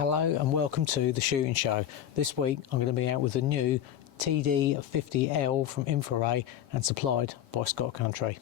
Hello and welcome to the shooting show. This week I'm going to be out with the new TD50L from InfiRay and supplied by Scott Country.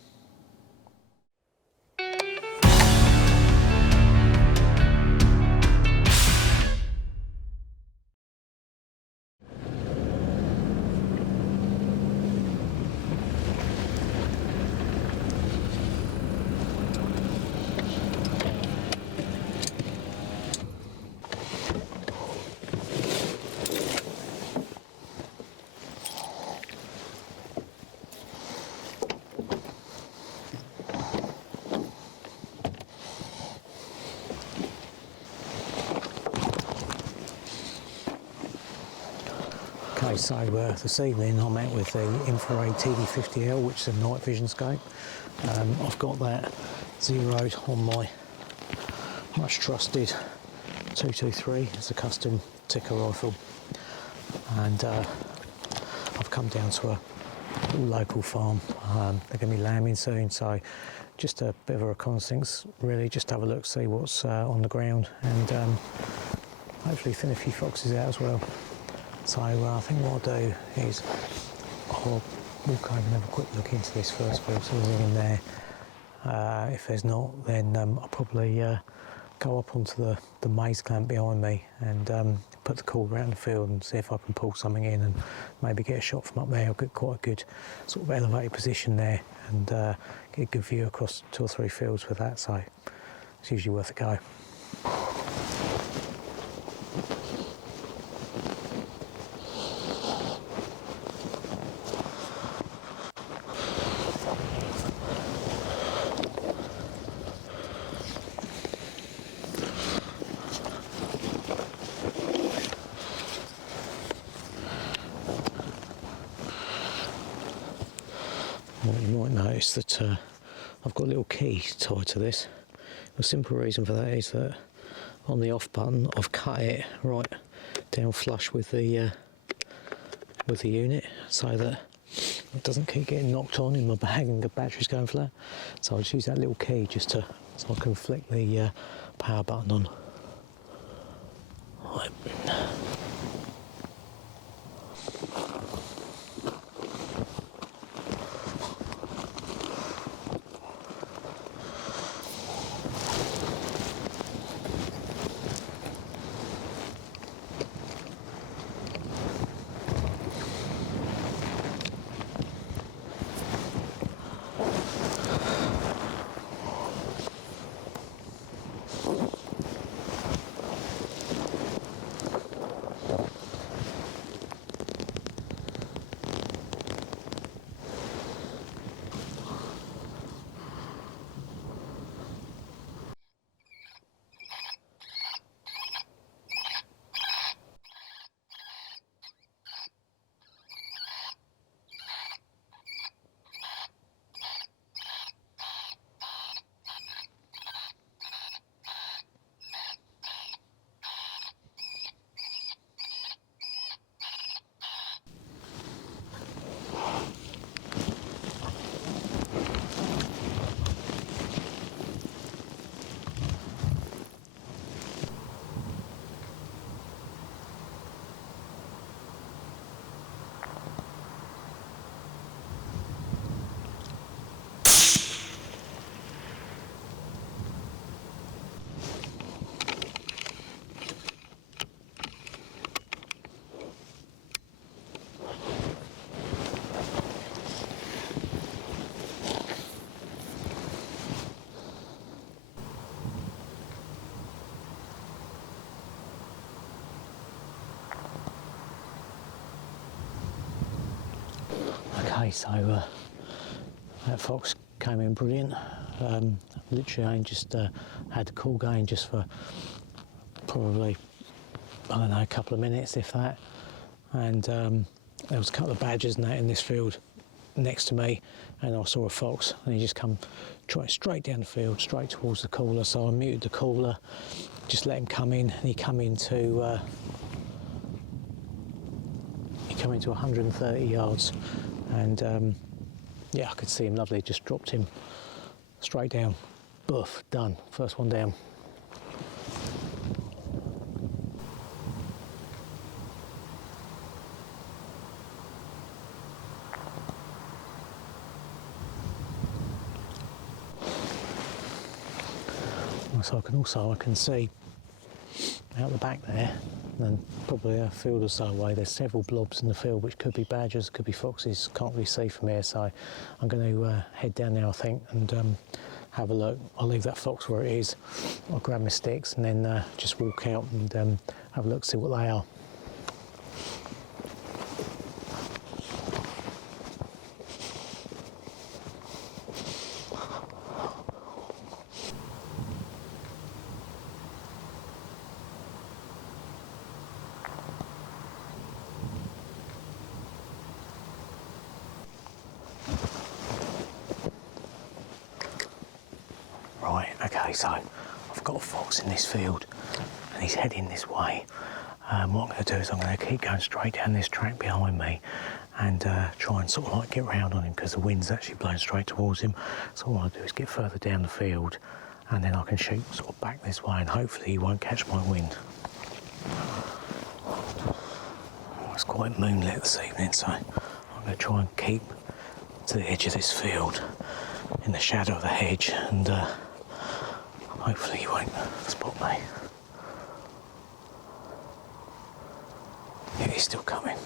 Okay, so this evening I'm out with the InfiRay TD50L, which is a night vision scope. I've got that zeroed on my much trusted 223. It's a custom ticker rifle, and I've come down to a local farm. They're going to be lambing soon, so just a bit of a reconnaissance really, just have a look, see what's on the ground, and hopefully thin a few foxes out as well. So I think what I'll do is I'll walk over and have a quick look into this first, see if there's anything in there. If there's not, then I'll probably go up onto the maize clamp behind me and put the call around the field and see if I can pull something in and maybe get a shot from up there. I'll get quite a good sort of elevated position there and get a good view across 2 or 3 fields with that, so it's usually worth a go. You might notice that I've got a little key tied to this. The simple reason for that is that on the off button I've cut it right down flush with the unit so that it doesn't keep getting knocked on in my bag and the battery's going flat. So I'll just use that little key just so I can flick the power button on. Right. Okay, so that fox came in brilliant. Literally I just had the call going just for probably, I don't know, a couple of minutes if that, and there was a couple of badgers and that in this field next to me, and I saw a fox and he just come straight down the field, straight towards the cooler. So I muted the cooler, just let him come in, and he come into 130 yards, and yeah, I could see him lovely, just dropped him straight down, boof, done, first one down. So I can see out the back there, and probably a field or so away, there's several blobs in the field, which could be badgers, could be foxes, can't really see from here. So I'm going to head down there, I think, and have a look. I'll leave that fox where it is. I'll grab my sticks and then just walk out and have a look, see what they are. Right, okay, so I've got a fox in this field and he's heading this way. What I'm going to do is I'm going to keep going straight down this track behind me and try and sort of like get round on him, because the wind's actually blowing straight towards him. So all I want to do is get further down the field and then I can shoot sort of back this way and hopefully he won't catch my wind. It's quite moonlit this evening, so I'm going to try and keep to the edge of this field in the shadow of the hedge, and hopefully he won't spot me. Yeah, he's still coming.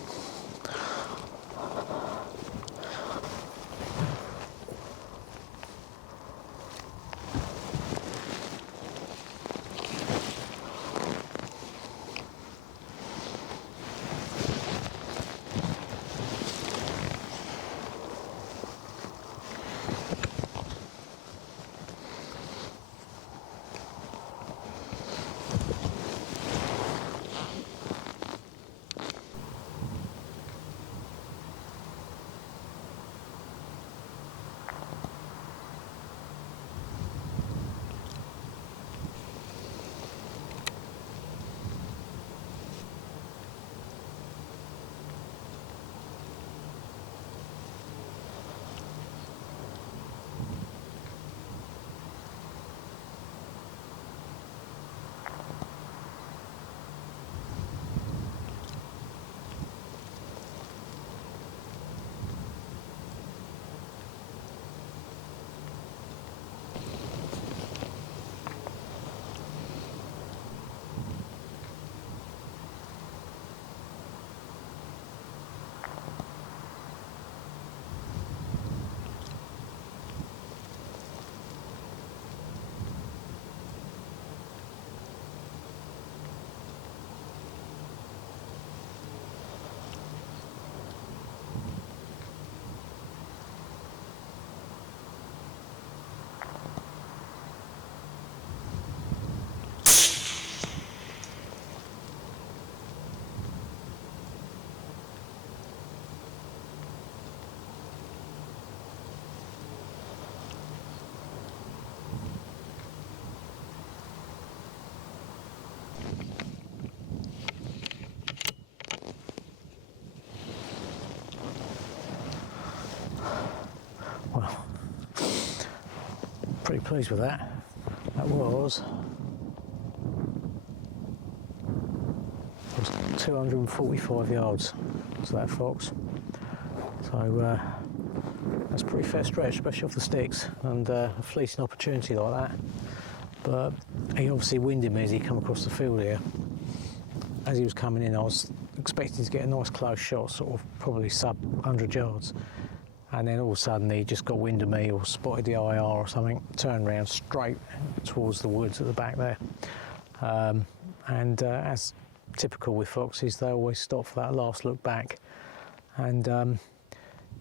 Well, pretty pleased with that. That was 245 yards to that fox. So that's a pretty fair stretch, especially off the sticks, and a fleeting opportunity like that. But he obviously winded me as he come across the field here. As he was coming in, I was expecting to get a nice close shot, sort of probably sub 100 yards. And then all of a sudden he just got wind of me or spotted the IR or something, turned around straight towards the woods at the back there. As typical with foxes, they always stop for that last look back. And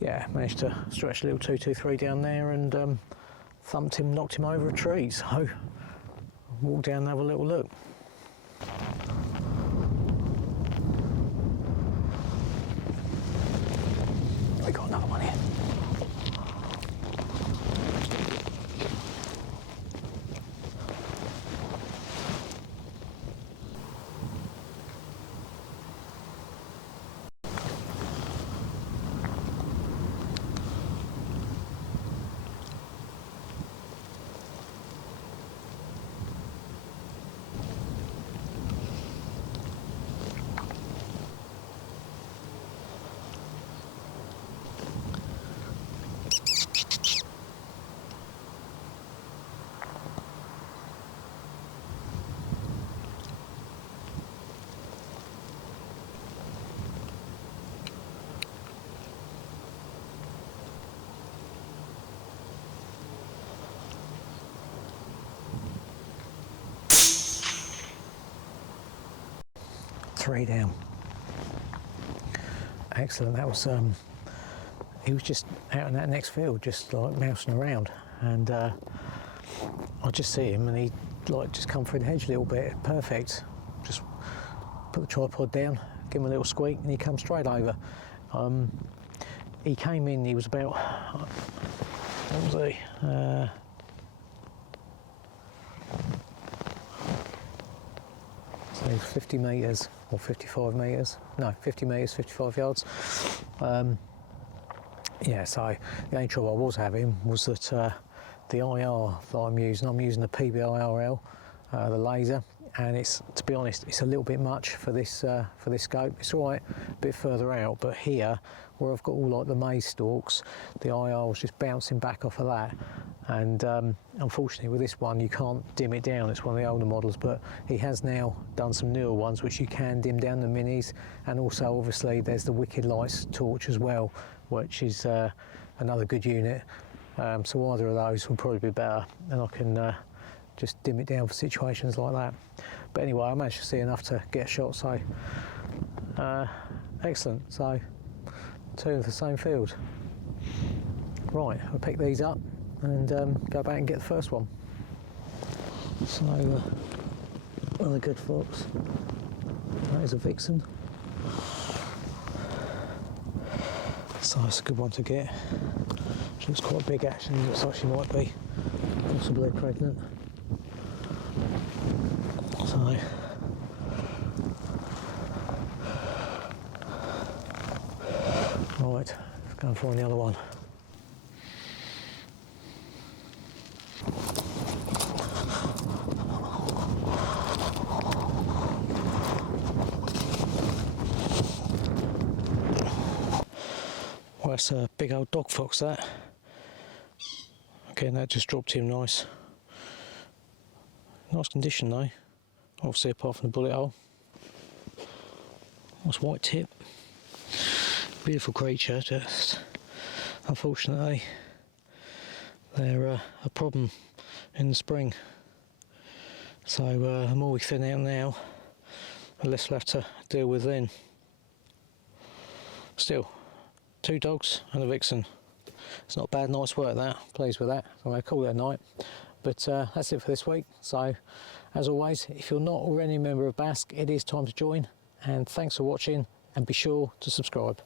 yeah, managed to stretch a little 223 down there and thumped him, knocked him over a tree. So walked down and have a little look. We got another one here. 3 down. Excellent. That was he was just out in that next field, just like mousing around, and I just see him, and he like just come through the hedge a little bit. Perfect. Just put the tripod down, give him a little squeak, and he comes straight over. He came in. He was about, what was he? So 50 metres or 55 metres. No, 50 metres, 55 yards. Yeah, so the only trouble I was having was that the IR that I'm using the PBIRL, the laser, and it's, to be honest, it's a little bit much for this scope. It's all right a bit further out, but here, where I've got all like the maize stalks, the IR was just bouncing back off of that. And unfortunately with this one you can't dim it down. It's one of the older models, but he has now done some newer ones which you can dim down, the minis, and also obviously there's the Wicked Lights torch as well, which is another good unit. So either of those will probably be better, and I can just dim it down for situations like that. But anyway, I managed to see enough to get a shot, so excellent. So 2 of the same field. Right, I'll pick these up and go back and get the first one. So another good fox. That is a vixen. So that's a good one to get. She looks quite big actually. Looks like she might be possibly pregnant. So right, let's go and find the other one. Well, that's a big old dog fox, that. Again, that just dropped him nice. Nice condition though, obviously apart from the bullet hole. Nice white tip. Beautiful creature, just unfortunately they're a problem in the spring. So the more we thin out now, the less we'll have to deal with then. Still, 2 dogs and a vixen. It's not a bad night's work, that. Pleased with that. I'm going to call it a night. But that's it for this week. So, as always, if you're not already a member of Basque, it is time to join. And thanks for watching, and be sure to subscribe.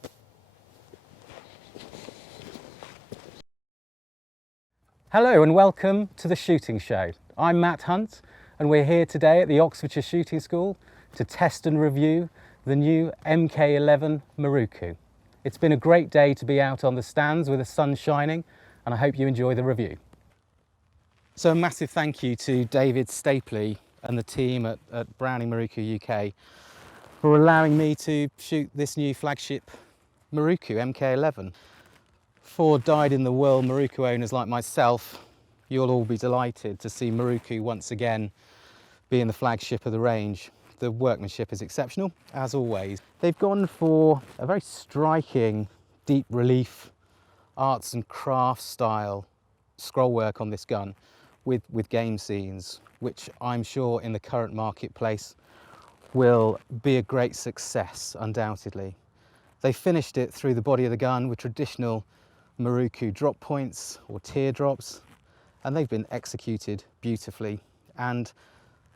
Hello and welcome to the Shooting Show. I'm Matt Hunt, and we're here today at the Oxfordshire Shooting School to test and review the new MK11 Miroku. It's been a great day to be out on the stands with the sun shining, and I hope you enjoy the review. So a massive thank you to David Stapley and the team at Browning Miroku UK for allowing me to shoot this new flagship Miroku MK11. For dyed-in-the-world Miroku owners like myself, you'll all be delighted to see Miroku once again being the flagship of the range. The workmanship is exceptional, as always. They've gone for a very striking, deep relief, arts and crafts style scroll work on this gun with game scenes, which I'm sure in the current marketplace will be a great success, undoubtedly. They finished it through the body of the gun with traditional Miroku drop points or teardrops, and they've been executed beautifully. And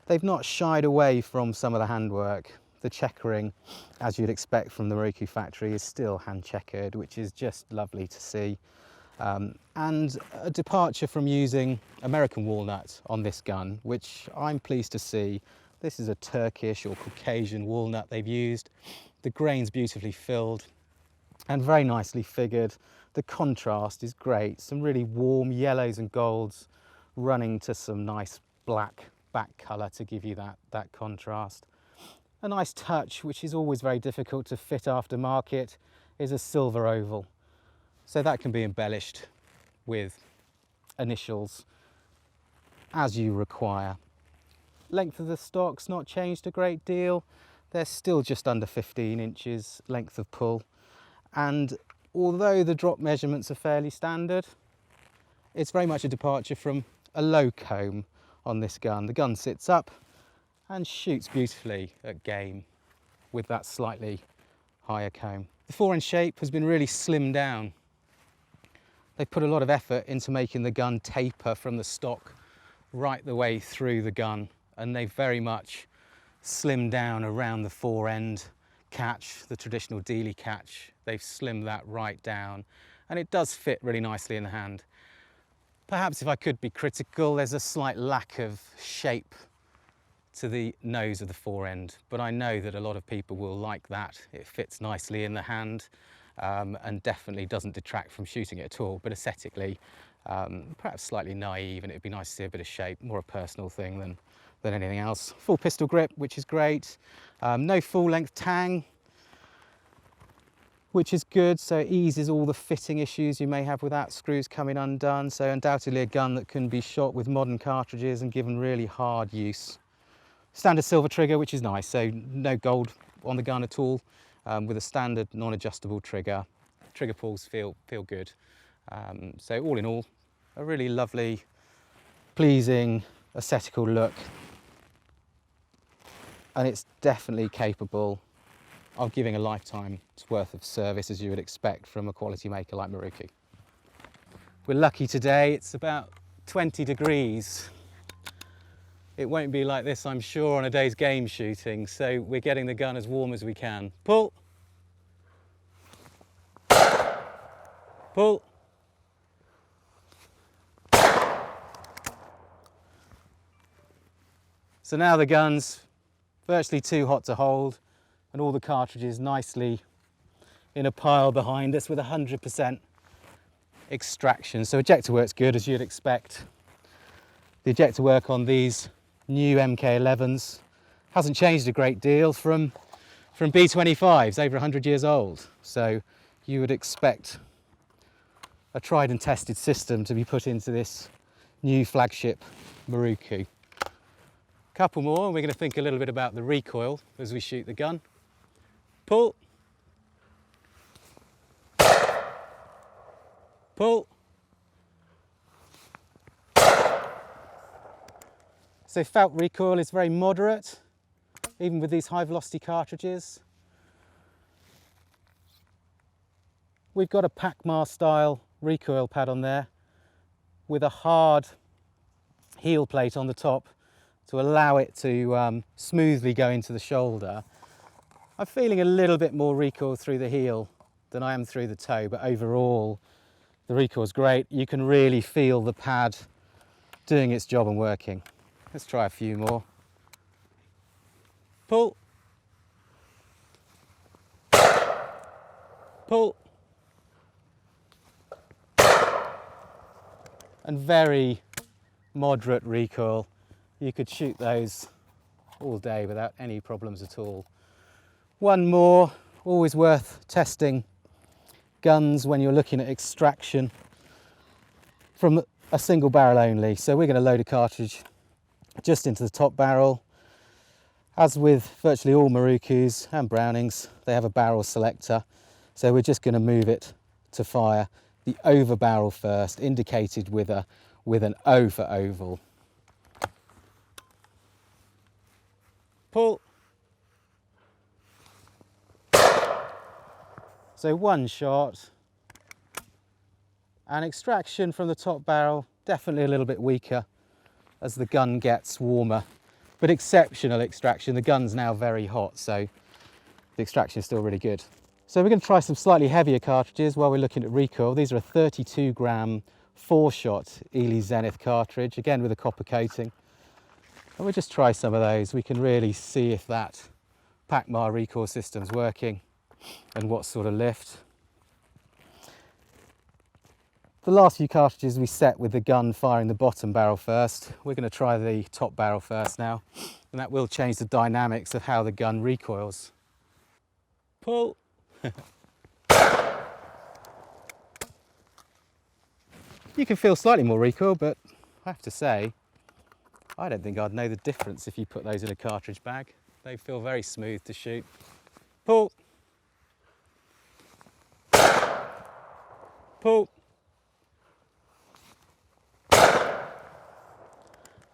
they've not shied away from some of the handwork. The checkering, as you'd expect from the Miroku factory, is still hand checkered, which is just lovely to see. And a departure from using American walnut on this gun, which I'm pleased to see. This is a Turkish or Caucasian walnut they've used. The grain's beautifully filled and very nicely figured. The contrast is great. Some really warm yellows and golds running to some nice black back colour to give you that contrast. A nice touch, which is always very difficult to fit aftermarket, is a silver oval. So that can be embellished with initials as you require. Length of the stock's not changed a great deal. They're still just under 15 inches length of pull. And although the drop measurements are fairly standard, it's very much a departure from a low comb on this gun. The gun sits up and shoots beautifully at game. with that slightly higher comb. The fore-end shape has been really slimmed down. They've put a lot of effort into making the gun taper from the stock right the way through the gun, and they've very much slimmed down around the fore-end catch, the traditional dealy catch. They've slimmed that right down, and it does fit really nicely in the hand. Perhaps if I could be critical, there's a slight lack of shape to the nose of the fore-end, but I know that a lot of people will like that. It fits nicely in the hand and definitely doesn't detract from shooting it at all, but aesthetically perhaps slightly naive, and it'd be nice to see a bit of shape, more a personal thing than anything else. Full pistol grip, which is great. No full length tang, which is good, so it eases all the fitting issues you may have with that, screws coming undone. So undoubtedly a gun that can be shot with modern cartridges and given really hard use. Standard silver trigger, which is nice, so no gold on the gun at all, with a standard non-adjustable trigger. Trigger pulls feel good. So all in all, a really lovely, pleasing, aesthetical look. And it's definitely capable of giving a lifetime's worth of service, as you would expect from a quality maker like Miroku. We're lucky today, it's about 20 degrees. It won't be like this, I'm sure, on a day's game shooting, so we're getting the gun as warm as we can. Pull! Pull! So now the gun's virtually too hot to hold, and all the cartridges nicely in a pile behind us with 100% extraction. So ejector work's good, as you'd expect. The ejector work on these new MK11s hasn't changed a great deal from B25s, over 100 years old. So you would expect a tried and tested system to be put into this new flagship Miroku. Couple more, and we're going to think a little bit about the recoil as we shoot the gun. Pull. Pull. So felt recoil is very moderate, even with these high velocity cartridges. We've got a Pacmar style recoil pad on there with a hard heel plate on the top to allow it to smoothly go into the shoulder. I'm feeling a little bit more recoil through the heel than I am through the toe, but overall the recoil is great. You can really feel the pad doing its job and working. Let's try a few more. Pull. Pull. And very moderate recoil. You could shoot those all day without any problems at all. One more, always worth testing guns when you're looking at extraction from a single barrel only. So we're going to load a cartridge just into the top barrel. As with virtually all Mirokus and Brownings, they have a barrel selector. So we're just going to move it to fire the over barrel first, indicated with an O for oval. Pull. So one shot, and extraction from the top barrel, definitely a little bit weaker as the gun gets warmer, but exceptional extraction. The gun's now very hot, so the extraction is still really good. So we're going to try some slightly heavier cartridges while we're looking at recoil. These are a 32 gram 4-shot Ely Zenith cartridge, again with a copper coating. And we'll just try some of those. We can really see if that Pacmar recoil system's working and what sort of lift. The last few cartridges we set with the gun firing the bottom barrel first. We're going to try the top barrel first now, and that will change the dynamics of how the gun recoils. Pull. You can feel slightly more recoil, but I have to say, I don't think I'd know the difference if you put those in a cartridge bag. They feel very smooth to shoot. Pull. Pull.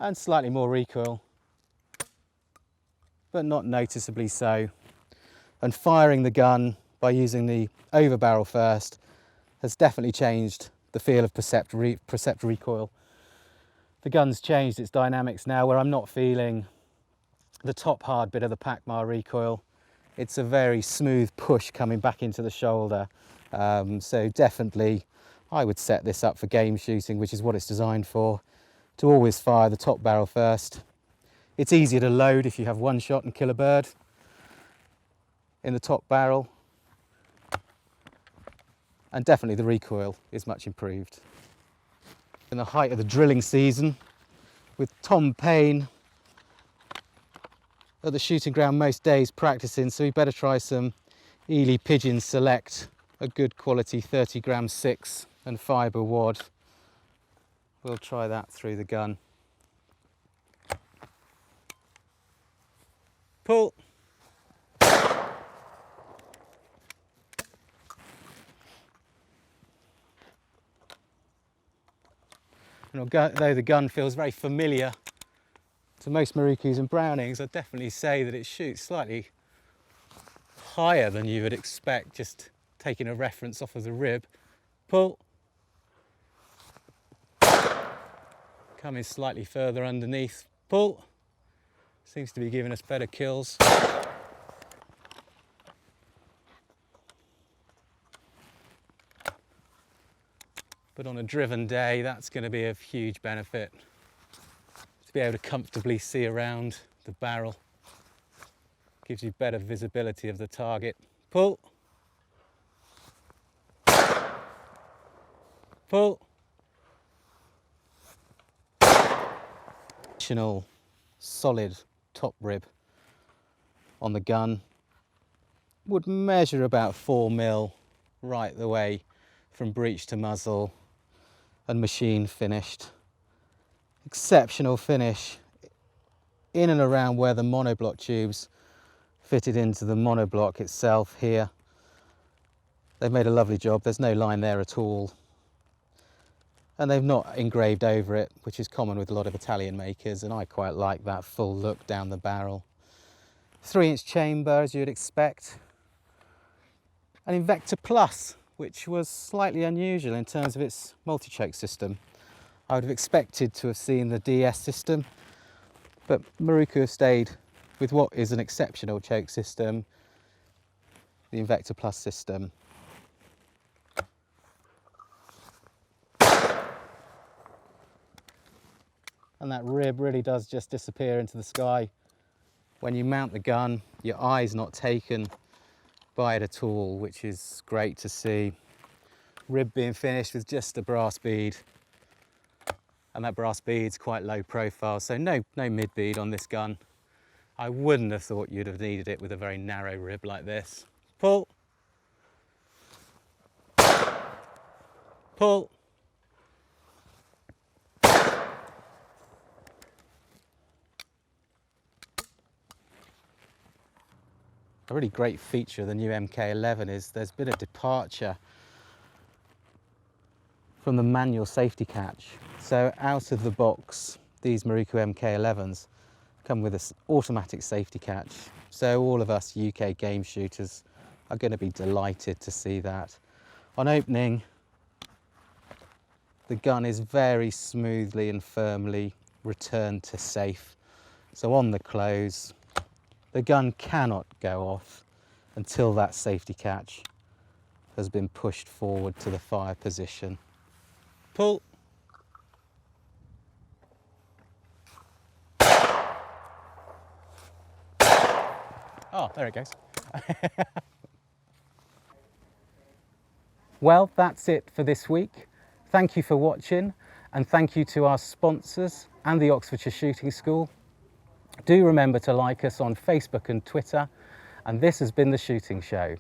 And slightly more recoil, but not noticeably so. And firing the gun by using the over barrel first has definitely changed the feel of percept recoil. The gun's changed its dynamics now, where I'm not feeling the top hard bit of the Pacmar recoil. It's a very smooth push coming back into the shoulder. So definitely I would set this up for game shooting, which is what it's designed for, to always fire the top barrel first. It's easier to load if you have one shot and kill a bird in the top barrel. And definitely the recoil is much improved. In the height of the drilling season, with Tom Payne at the shooting ground most days practicing, so we better try some Ely Pigeon Select, a good quality 30 gram 6 and fibre wad. We'll try that through the gun. Pull. And though the gun feels very familiar to most Mirokus and Brownings, I'd definitely say that it shoots slightly higher than you would expect, just taking a reference off of the rib. Pull. Coming slightly further underneath. Pull. Seems to be giving us better kills. But on a driven day, that's going to be of huge benefit, to be able to comfortably see around the barrel. Gives you better visibility of the target. Pull. Pull. Additional solid top rib on the gun would measure about 4 mil right the way from breech to muzzle, and machine finished. Exceptional finish in and around where the monoblock tubes fitted into the monoblock itself here. They've made a lovely job, there's no line there at all. And they've not engraved over it, which is common with a lot of Italian makers, and I quite like that full look down the barrel. 3-inch chamber, as you'd expect. An Invector Plus, which was slightly unusual in terms of its multi-choke system. I would have expected to have seen the DS system, but Miroku have stayed with what is an exceptional choke system, the Invector Plus system. And that rib really does just disappear into the sky. When you mount the gun, your eye's not taken by it at all, which is great to see. Rib being finished with just a brass bead, and that brass bead's quite low profile, so no mid bead on this gun. I wouldn't have thought you'd have needed it with a very narrow rib like this. Pull. Pull. A really great feature of the new MK11 is there's been a departure from the manual safety catch. So out of the box, these Miroku MK11s come with this automatic safety catch. So all of us UK game shooters are going to be delighted to see that. On opening, the gun is very smoothly and firmly returned to safe. So on the close, the gun cannot go off until that safety catch has been pushed forward to the fire position. Pull. Oh, there it goes. Well, that's it for this week. Thank you for watching, and thank you to our sponsors and the Oxfordshire Shooting School. Do remember to like us on Facebook and Twitter, and this has been The Shooting Show.